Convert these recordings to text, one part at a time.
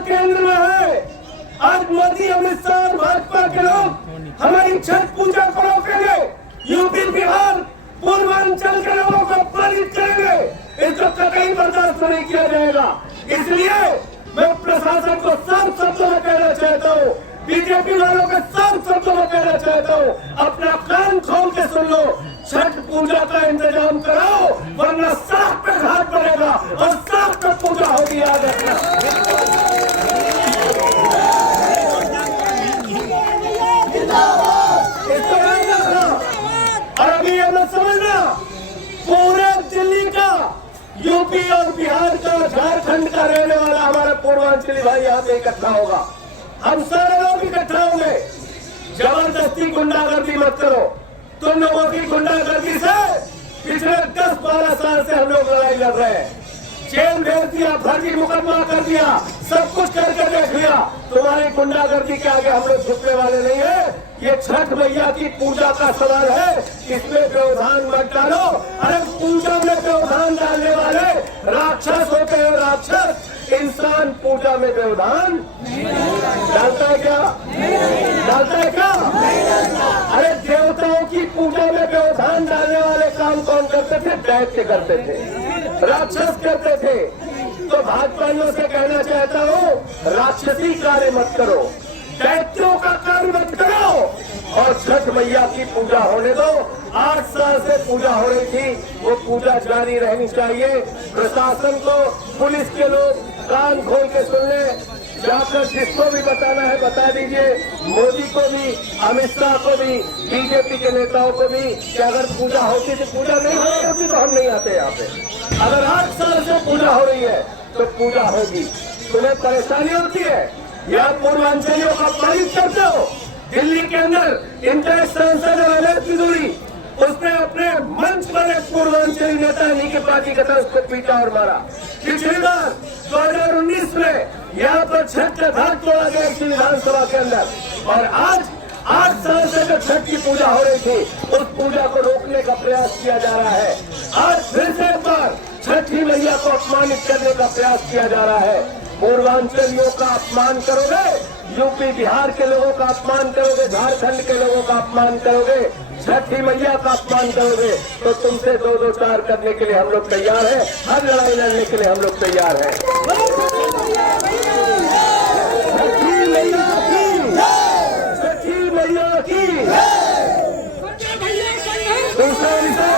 केंद्र में है। आज मोदी, अमित शाह और भाजपा के लोग हमारी छठ पूजा को रोकेंगे, यूपी बिहार पूर्वांचल के लोगों को अपमानित करेंगे, इसको कतई बर्दाश्त नहीं किया जाएगा। इसलिए मैं प्रशासन को सब शब्दों में कहना चाहता हूँ, बीजेपी वालों के सब शब्दों में कहना चाहता हूँ, अपना कान खोल के सुन लो, छठ पूजा का इंतजाम कराओ, वरना साफ पे घाट पड़ेगा और साफ पे पूजा होगी। याद रखना। इसको याद रखना। और अभी ये मत समझना, पूरे दिल्ली का, यूपी और बिहार का, झारखंड का रहने वाला हमारा पूर्वांचली भाई यहाँ पे इकट्ठा होगा। हम सारे लोग इकट्ठा होंगे। जबरदस्ती गुंडागर्दी मत करो। तुम लोगों की गुंडागर्दी से पिछले 10-12 साल से हम लोग लड़ाई लड़ रहे हैं। जेल भेज दिया, फर्जी मुकदमा कर दिया, सब कुछ करके देख लिया। तुम्हारी गुंडागर्दी के आगे हम लोग झुकने वाले नहीं है। ये छठ मैया की पूजा का सवाल है, इसमें व्यवधान मत डालो। अरे पूजा में व्यवधान डालने वाले राक्षस होते हैं, राक्षस। इंसान पूजा में व्यवधान डालता है क्या? डालता है क्या? अरे देवताओं की पूजा में व्यवधान डालने वाले काम कौन करते थे? दैत्य करते थे, राक्षस करते थे। तो भाजपाइयों से कहना चाहता हूँ, राक्षसी कार्य मत करो, दैत्यों का कार्य मत करो और छठ मैया की पूजा होने दो। 8 साल से पूजा हो रही थी, वो पूजा जारी रहनी चाहिए। प्रशासन को, पुलिस के लोग कान खोल के सुन ले, जाकर जिसको भी बताना है बता दीजिए, मोदी को भी, अमित शाह को भी, बीजेपी के नेताओं को भी, कि अगर पूजा होती तो पूजा नहीं होती तो हम नहीं आते यहाँ पे। अगर 8 साल से पूजा हो रही है तो पूजा होगी। तुम्हें परेशानी होती है या पूर्वांचलियों का अपमानित करते हो? दिल्ली के अंदर इंटर सांसद रमेश तिवारी, उसने अपने मंच पर एक पूर्वांचली नेता नहीं के पार्टी का था, उसको पीटा और मारा। पिछली बार 2019 में यहाँ पर छठ का घाट तोड़ा गया इसी विधानसभा के अंदर। और आज 8 साल से जो छठ की पूजा हो रही थी, उस पूजा को रोकने का प्रयास किया जा रहा है। आज फिर से एक बार छठी मैया को अपमानित करने का प्रयास किया जा रहा है। पूर्वांचलियों का अपमान करोगे, यूपी बिहार के लोगों का अपमान करोगे, झारखंड के लोगों का अपमान करोगे, छठी मैया का अपमान करोगे, तो तुमसे 2-2 4 करने के लिए हम लोग तैयार हैं। हर लड़ाई लड़ने के लिए हम लोग तैयार हैं। छठी मैया की, छठी मैया की। दूसरा विषय,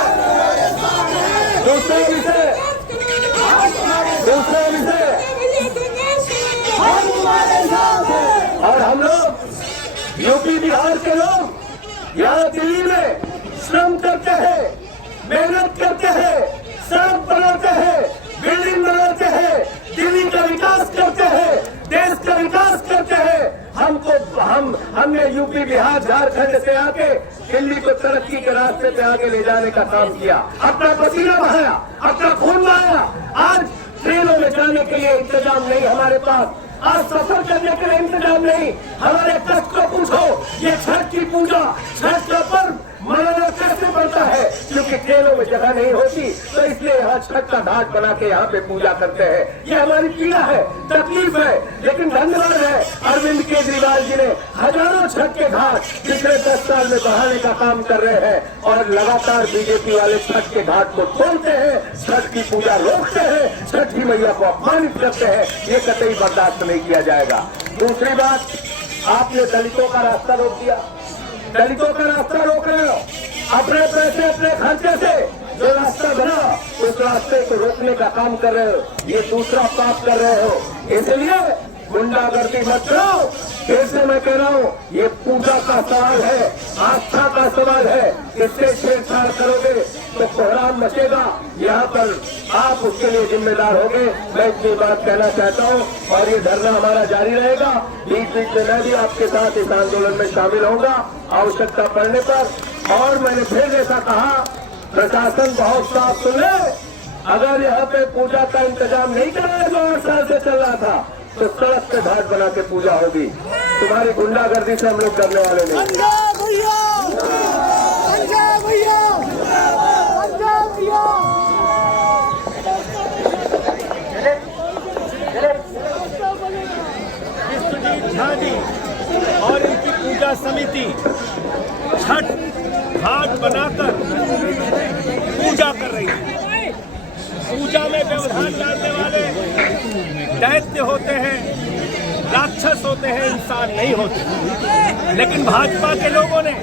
और हम लोग यूपी बिहार के लोग यहाँ दिल्ली में श्रम करते हैं, मेहनत करते हैं, सड़क बनाते हैं, बिल्डिंग बनाते हैं, दिल्ली का विकास करते हैं, देश का विकास करते हैं। हमने यूपी बिहार झारखंड से आके दिल्ली को तरक्की के रास्ते पे आगे ले जाने का काम किया, अपना पसीना बहाया, अपना खून बहाया। आज ट्रेनों में जाने के लिए इंतजाम नहीं हमारे पास, आज सफर करने के लिए इंतजाम नहीं। हमारे कष्ट को पूछो, ये छठ की पूजा, छठ का पर्व मनाना कैसे पड़ता है? क्योंकि ट्रेनों में जगह नहीं होती, तो इसलिए यहाँ छठ का घाट बना के यहाँ पे पूजा करते हैं। ये हमारी पीड़ा है, तकलीफ है, लेकिन धन्यवाद है अरविंद केजरीवाल जी ने हजारों छठ के घाट पिछले 10 साल में बढ़ाने का काम कर रहे हैं। और लगातार बीजेपी वाले छठ के घाट को तोड़ते हैं, छठ की पूजा रोकते हैं, छठी मैया को अपमानित करते हैं। ये कतई बर्दाश्त नहीं किया जाएगा। दूसरी बात, आपने दलितों का रास्ता रोक दिया, दलितों का रास्ता रोक रहे हो, अपने पैसे, अपने खर्चे से जो रास्ता बना उस रास्ते को रोकने का काम कर रहे हो। ये दूसरा पाप कर रहे हो, इसलिए गुंडागर्दी मत करो। फिर से मैं कह रहा हूँ, ये पूजा का सवाल है, आस्था का सवाल है। इससे छेड़छाड़ करोगे तो कोहराम मचेगा, यहाँ पर आप उसके लिए जिम्मेदार होंगे। मैं इतनी बात कहना चाहता हूँ और ये धरना हमारा जारी रहेगा। बीच बीच में मैं भी आपके साथ इस आंदोलन में शामिल होऊंगा आवश्यकता पड़ने पर। और मैंने फिर जैसा कहा, प्रशासन बहुत साफ सुन ले, अगर यहाँ पे पूजा का इंतजाम नहीं कराया जो 8 साल से चल रहा था, तो सड़क पे घाट बना के पूजा होगी। तुम्हारी गुंडागर्दी से हम लोग करने वाले नहीं। झा जी और इनकी पूजा समिति छठ घाट बनाकर पूजा कर रही है। पूजा में व्यवधान डालने वाले दैत्य होते हैं, राक्षस होते हैं, इंसान नहीं होते। लेकिन भाजपा के लोगों ने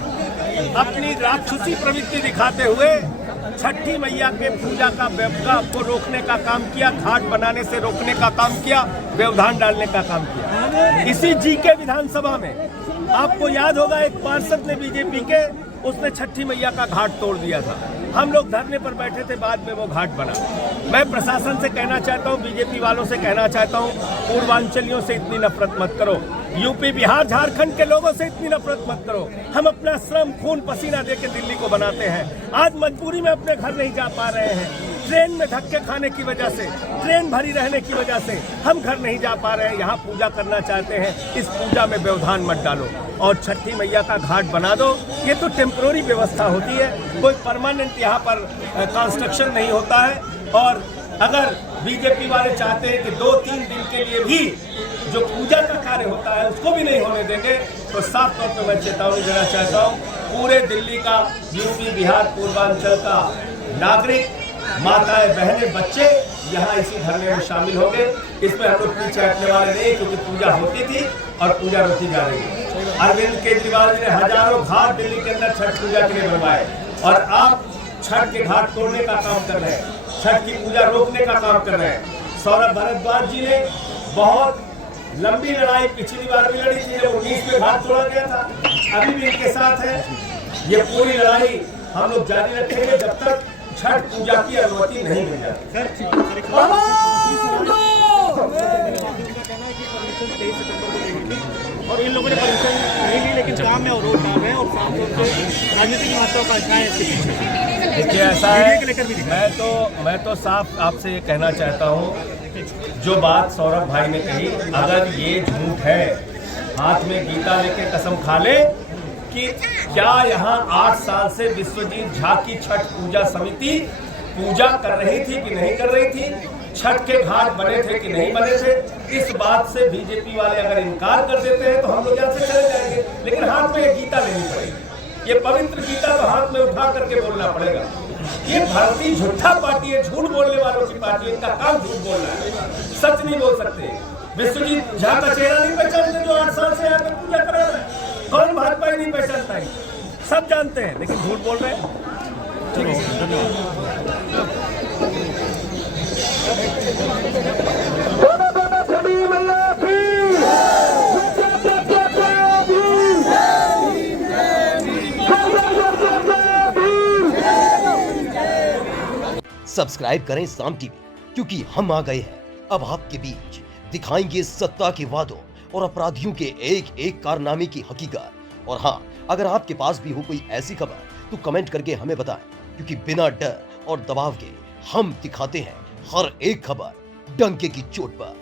अपनी राक्षसी प्रवृत्ति दिखाते हुए छठी मैया के पूजा को रोकने का काम किया, घाट बनाने से रोकने का काम किया, व्यवधान डालने का काम किया। इसी जीके विधानसभा में आपको याद होगा एक पार्षद ने बीजेपी के उसने छठी मैया का घाट तोड़ दिया था। हम लोग धरने पर बैठे थे, बाद में वो घाट बना। मैं प्रशासन से कहना चाहता हूँ, बीजेपी वालों से कहना चाहता हूँ, पूर्वांचलियों से इतनी नफरत मत करो, यूपी बिहार झारखंड के लोगों से इतनी नफरत मत करो। हम अपना श्रम खून पसीना देके दिल्ली को बनाते हैं, आज मजबूरी में अपने घर नहीं जा पा रहे हैं, ट्रेन में धक्के खाने की वजह से, ट्रेन भरी रहने की वजह से हम घर नहीं जा पा रहे हैं, यहाँ पूजा करना चाहते हैं। इस पूजा में व्यवधान मत डालो और छठी मैया का घाट बना दो। ये तो टेम्पररी व्यवस्था होती है, कोई परमानेंट यहाँ पर कंस्ट्रक्शन नहीं होता है। और अगर बीजेपी वाले चाहते हैं कि 2-3 दिन के लिए भी जो पूजा का कार्य होता है उसको भी नहीं होने देंगे, तो साफ तौर पर मैं चेतावनी देना चाहता हूँ पूरे दिल्ली का, यूपी बिहार पूर्वांचल का नागरिक, माताएं, बहनें, बच्चे यहाँ इसी धरने में शामिल होंगे। इसमें हम लोग पीछे हटने वाले नहीं, क्योंकि पूजा होती थी और पूजा रोकी जा रही है। अरविंद केजरीवाल जी ने हजारों घाट दिल्ली के अंदर छठ पूजा के लिए बनवाए और आप छठ के घाट तोड़ने का काम कर रहे हैं, छठ की पूजा रोकने का काम कर रहे हैं। सौरभ भारद्वाज जी ने बहुत लंबी लड़ाई पिछली बार भी लड़ी थी, जब 19 में घाट तोड़ा गया था, अभी भी इनके साथ है। ये पूरी लड़ाई हम लोग जारी रखेंगे जब तक छठ पूजा की अनुमति नहीं मिल जाती। और इन लोगों ने परमिशन नहीं ली, लेकिन काम में अवरोध डाल रहे हैं और साफ तौर से राजनीतिक महत्वाकांक्षाएं है इसके पीछे। देखिए ऐसा है, मैं तो साफ आपसे ये कहना चाहता हूँ, जो बात सौरभ भाई ने कही, अगर ये झूठ है, हाथ में गीता लेके कसम खा ले कि क्या यहाँ 8 साल से विश्वजीत झा की छठ पूजा समिति पूजा कर रही थी कि नहीं कर रही थी, छठ के घाट बने थे कि नहीं बने थे, इस बात से बीजेपी वाले अगर इनकार कर देते हैं तो हम लोग यहाँ से चले जाएंगे। लेकिन हाथ में ये गीता लेनी पड़ेगी, ये पवित्र गीता तो हाथ में उठा करके बोलना पड़ेगा। ये भारतीय झूठा पार्टी है, झूठ बोलने वालों की पार्टी है, इनका काम झूठ बोलना है, सच नहीं बोल सकते। विश्वजीत झा का चेहरा नहीं पहचानते जो 8 साल से यहाँ पर पूजा कर रहा है, कौन भाजपा ही नहीं पहचानता है, सब जानते हैं, लेकिन झूठ बोल रहे हैं। ठीक है, धन्यवाद। सब्सक्राइब करें साम टीवी, क्योंकि हम आ गए हैं अब आपके बीच, दिखाएंगे सत्ता के वादों और अपराधियों के एक एक कारनामे की हकीकत। और हाँ, अगर आपके पास भी हो कोई ऐसी खबर तो कमेंट करके हमें बताएं, क्योंकि बिना डर और दबाव के हम दिखाते हैं हर एक खबर डंके की चोट पर।